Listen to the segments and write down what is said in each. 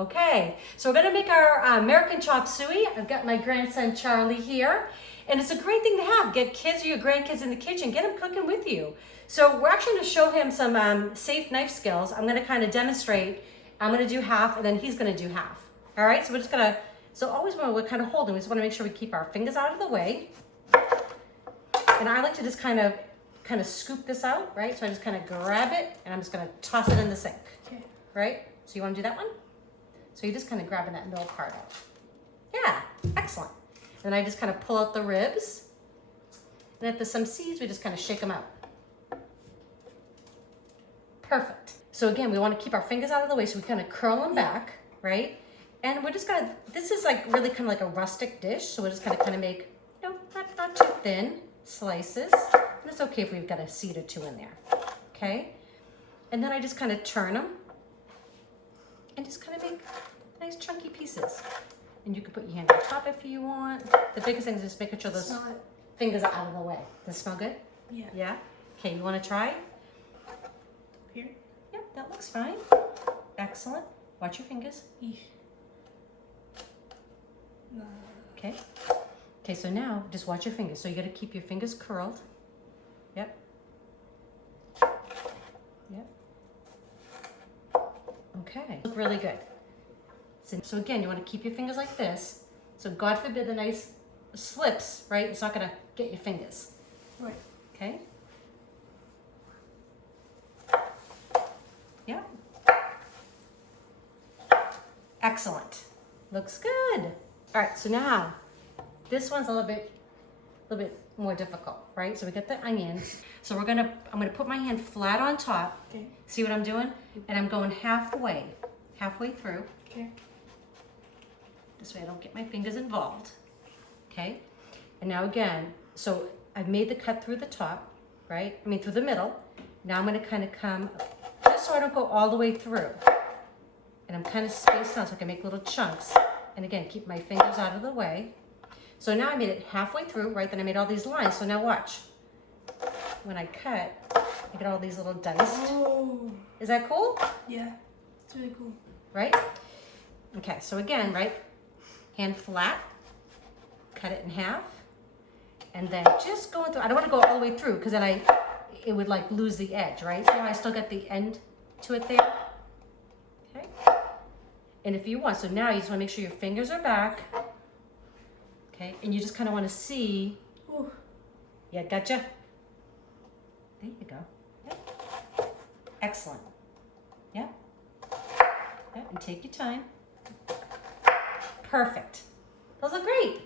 Okay, so we're gonna make our American chop suey. I've got my grandson Charlie here, and it's a great thing to have. Get kids or your grandkids in the kitchen, get them cooking with you. So we're actually gonna show him some safe knife skills. I'm gonna kind of demonstrate. I'm gonna do half, and then he's gonna do half. All right, so we're just gonna, so always when we're kind of holding, we just wanna make sure we keep our fingers out of the way. And I like to just kind of scoop this out, right? So I just kind of grab it, and I'm just gonna toss it in the sink, okay. Right? So you wanna do that one? So you're just kind of grabbing that middle part out. Yeah, excellent. And I just kind of pull out the ribs. And if there's some seeds, we just kind of shake them out. Perfect. So again, we want to keep our fingers out of the way, so we kind of curl them back, right? And we're just gonna, this is like really kind of like a rustic dish, so we're just gonna kind of make, you know, not too thin slices. And it's okay if we've got a seed or two in there, okay? And then I just kind of turn them and just kind of make nice chunky pieces. And you can put your hand on top if you want. The biggest thing is just making sure those fingers are out of the way. Does it smell good? Yeah. Yeah? Okay, you want to try? Here? Yep, that looks fine. Excellent. Watch your fingers. No. Okay. Okay, so now just watch your fingers. So you got to keep your fingers curled. Yep. Yep. Okay. Look really good. So again, you want to keep your fingers like this. So God forbid the knife slips, right? It's not going to get your fingers. Right. Okay? Yeah. Excellent. Looks good. All right, so now this one's a little bit more difficult, right? So we got the onion. So I'm gonna put my hand flat on top. Okay. See what I'm doing? And I'm going halfway through. Okay. This way I don't get my fingers involved. Okay? And now again, so I've made the cut through the top, right? I mean through the middle. Now I'm gonna kind of come, just so I don't go all the way through. And I'm kind of spaced out so I can make little chunks. And again, keep my fingers out of the way. So now I made it halfway through, right? Then I made all these lines. So now watch. When I cut, I get all these little diced. Oh. Is that cool? Yeah, it's really cool. Right? Okay, so again, right? Hand flat, cut it in half, and then just going through. I don't want to go all the way through because then it would like lose the edge, right? So I still got the end to it there. Okay. And if you want, so now you just want to make sure your fingers are back. Okay, and you just kind of want to see. Ooh. Yeah, gotcha. There you go. Yep. Excellent. Yeah. Yeah, and take your time. Perfect. Those are great.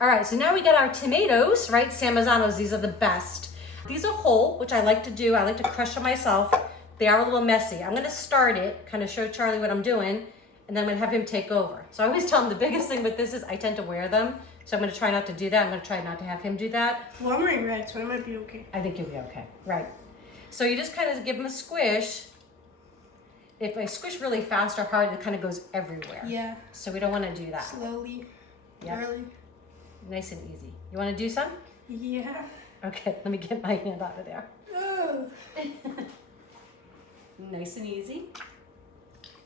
All right, so now we got our tomatoes, right? San Marzanos, these are the best. These are whole, which I like to do. I like to crush them myself. They are a little messy. I'm gonna start it, kind of show Charlie what I'm doing, and then I'm gonna have him take over. So I always tell him the biggest thing with this is I tend to wear them. So I'm gonna try not to do that. I'm gonna try not to have him do that. Well, I'm wearing red, so I might be okay. I think you'll be okay, right. So you just kind of give them a squish. If I squish really fast or hard, it kind of goes everywhere. Yeah. So we don't want to do that. Slowly. Yep. Barely. Nice and easy. You want to do some? Yeah. Okay, let me get my hand out of there. Oh. Nice and easy.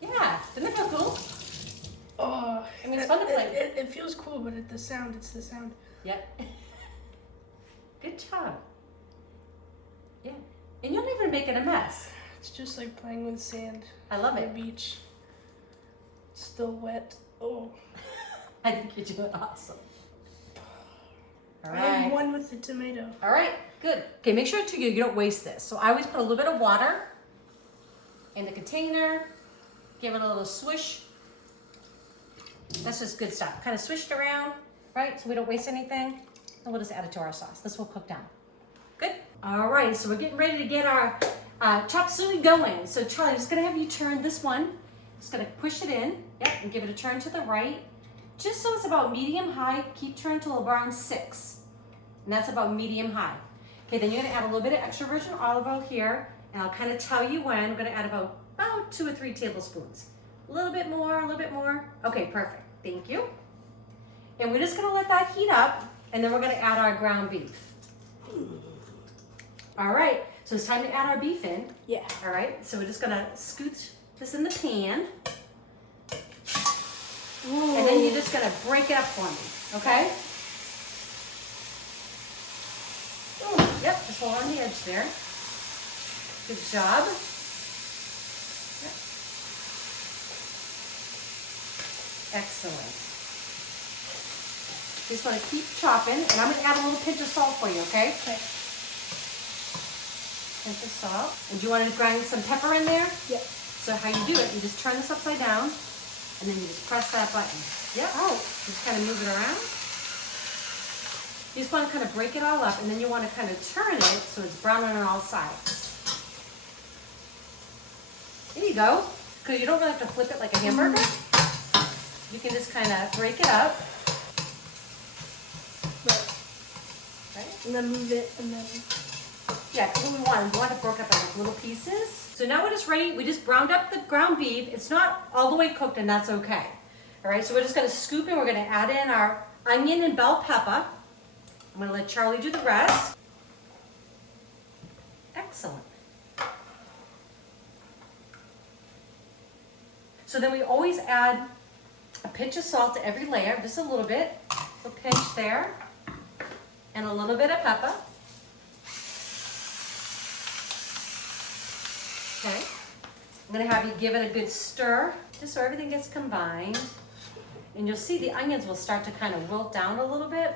Yeah, doesn't it feel cool? Oh. I mean, it's fun to play. It feels cool, but it's the sound. Yep. Good job. Yeah. And you're not even making a mess. It's just like playing with sand. I love on it. the beach. Still wet. Oh. I think you're doing awesome. All I right. am one with the tomato. All right, good. Okay, make sure too you don't waste this. So I always put a little bit of water in the container, give it a little swish. That's just good stuff. Kind of swished around, right? So we don't waste anything. And we'll just add it to our sauce. This will cook down. Good. All right, so we're getting ready to get our chop suey going. So Charlie, I'm just gonna have you turn this one. Just gonna push it in, yep, and give it a turn to the right. Just so it's about medium high, keep turning till around 6. And that's about medium high. Okay, then you're gonna add a little bit of extra virgin olive oil here, and I'll kind of tell you when. I'm gonna add about 2 or 3 tablespoons. A little bit more, a little bit more. Okay, perfect, thank you. And we're just gonna let that heat up, and then we're gonna add our ground beef. All right, so it's time to add our beef in. Yeah. All right, so we're just gonna scoot this in the pan. just gonna break it up for me, okay? Ooh, yep, just hold on the edge there. Good job. Yep. Excellent. Just want to keep chopping, and I'm going to add a little pinch of salt for you, okay? Okay. Pinch of salt. And do you want to grind some pepper in there? Yep. So how you do it, you just turn this upside down, and then you just press that button. Yep. Oh. Just kind of move it around. You just want to kind of break it all up, and then you want to kind of turn it so it's brown on all sides. There you go. Because you don't really have to flip it like a hamburger. You can just kind of break it up. Right. And then move it, and then... Yeah, because what we want it broken up into little pieces. So now when it's ready, we just browned up the ground beef. It's not all the way cooked, and that's okay. All right, so we're just going to scoop in. We're going to add in our onion and bell pepper. I'm going to let Charlie do the rest. Excellent. So then we always add a pinch of salt to every layer, just a little bit. A pinch there. And a little bit of pepper. Okay. I'm going to have you give it a good stir, just so everything gets combined. And you'll see the onions will start to kind of wilt down a little bit.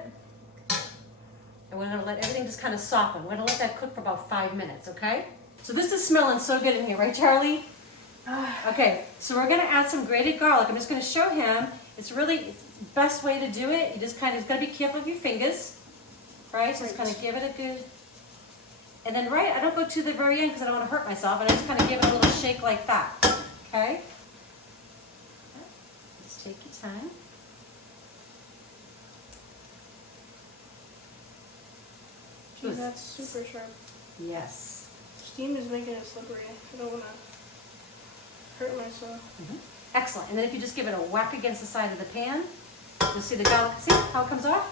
And we're going to let everything just kind of soften. We're going to let that cook for about 5 minutes, okay? So this is smelling so good in here, right, Charlie? Okay, so we're going to add some grated garlic. I'm just going to show him. It's really the best way to do it. You just kind of got to be careful of your fingers, right? So just kind of give it a good... And then, right, I don't go to the very end because I don't want to hurt myself. And I just kind of give it a little shake like that, okay? Just take your time. Gee, that's super sharp. Yes. Steam is making it slippery. I don't want to hurt myself. Mm-hmm. Excellent. And then if you just give it a whack against the side of the pan, you'll see the garlic. See how it comes off?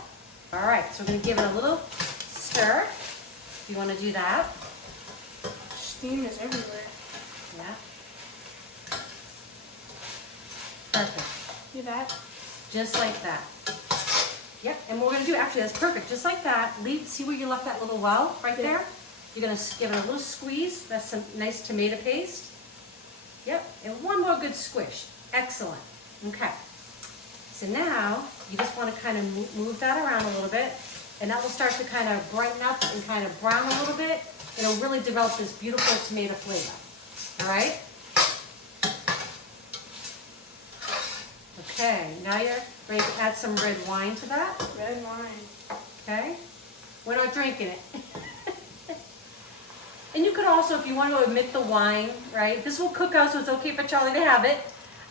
All right, so we're going to give it a little stir. If you want to do that. Steam is everywhere. Yeah. Perfect. See that? Just like that. Yep, and what we're going to do, actually, that's perfect. Just like that. See where you left that little well right there? You're going to give it a little squeeze. That's some nice tomato paste. Yep, and one more good squish. Excellent. Okay. So now, you just want to kind of move that around a little bit, and that will start to kind of brighten up and kind of brown a little bit. It'll really develop this beautiful tomato flavor. All right? Okay, now you're ready to add some red wine to that. Red wine. Okay? We're not drinking it. And you could also, if you want to omit the wine, right? This will cook out, so it's okay for Charlie to have it.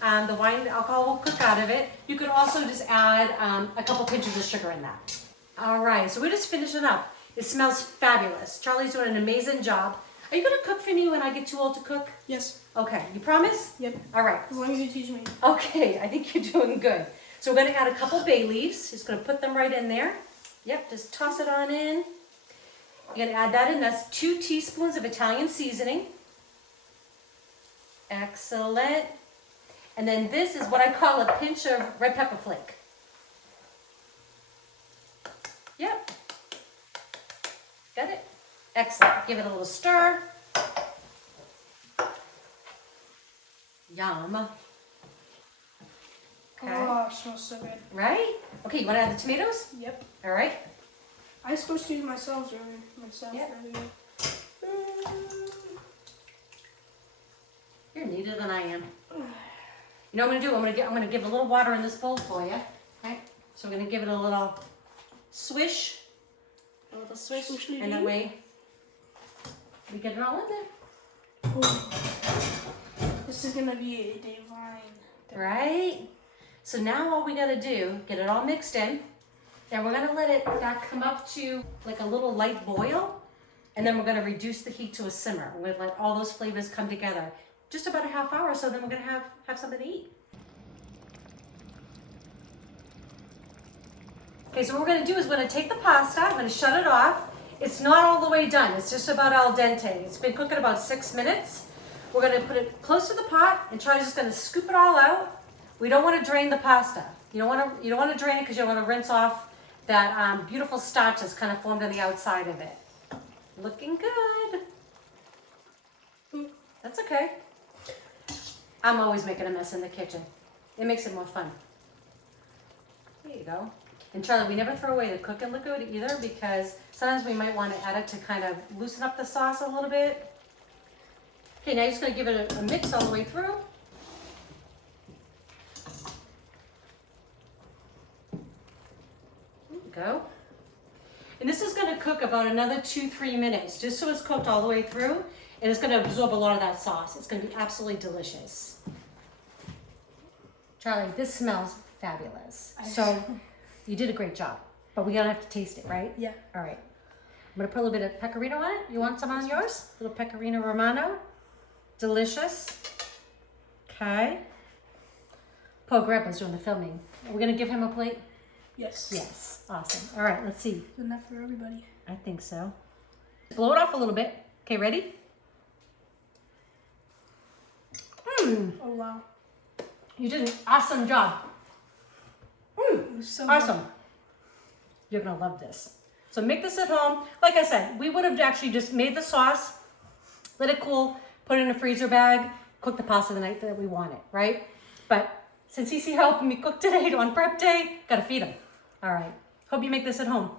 The wine, the alcohol will cook out of it. You could also just add a couple pinches of sugar in that. All right, so we're just finishing up. It smells fabulous. Charlie's doing an amazing job. Are you going to cook for me when I get too old to cook? Yes. Okay, you promise? Yep. All right. As long as you teach me. Okay, I think you're doing good. So we're going to add a couple bay leaves. Just going to put them right in there. Yep, just toss it on in. You're going to add that in. That's 2 teaspoons of Italian seasoning. Excellent. And then this is what I call a pinch of red pepper flake. Yep. Got it? Excellent. Give it a little stir. Yum. Okay. Oh, it smells so good. Right? Okay, you want to add the tomatoes? Yep. All right. I was supposed to use myself earlier. You're neater than I am. You know what I'm gonna do? I'm gonna give a little water in this bowl for you. Okay. So we're gonna give it a little swish. A little swish. And that way we get it all in there. Ooh. This is gonna be a divine. Right? So now all we gotta do, get it all mixed in. And we're gonna let that come up to like a little light boil. And then we're gonna reduce the heat to a simmer. We're gonna let all those flavors come together. Just about a half hour, so then we're gonna have something to eat. Okay, so what we're gonna do is we're gonna take the pasta, I'm gonna shut it off. It's not all the way done, it's just about al dente. It's been cooking about 6 minutes. We're gonna put it close to the pot, and Charlie's just gonna scoop it all out. We don't wanna drain the pasta, You don't want to drain it because you want to rinse off that beautiful starch that's kind of formed on the outside of it. Looking good. That's okay. I'm always making a mess in the kitchen. It makes it more fun. There you go. And Charlie, we never throw away the cooking liquid either because sometimes we might want to add it to kind of loosen up the sauce a little bit. Okay, now you're just going to give it a mix all the way through. There you go. And this is going to cook about another 2-3 minutes, just so it's cooked all the way through. And it's going to absorb a lot of that sauce. It's going to be absolutely delicious. Charlie, this smells fabulous. So you did a great job, but we're going to have to taste it, right? Yeah. All right. I'm going to put a little bit of pecorino on it. You want some on yours? A little pecorino romano. Delicious. Okay. Poor Grandpa's doing the filming. Are we going to give him a plate? Yes. Yes. Awesome. All right, let's see. Good enough for everybody. I think so. Blow it off a little bit. Okay, ready? Oh, wow. You did an awesome job. It was so Awesome. good. You're going to love this. So make this at home. Like I said, we would have actually just made the sauce, let it cool, put it in a freezer bag, cook the pasta the night that we want it, right? But since he's helping me cook today on prep day, got to feed him. All right. Hope you make this at home.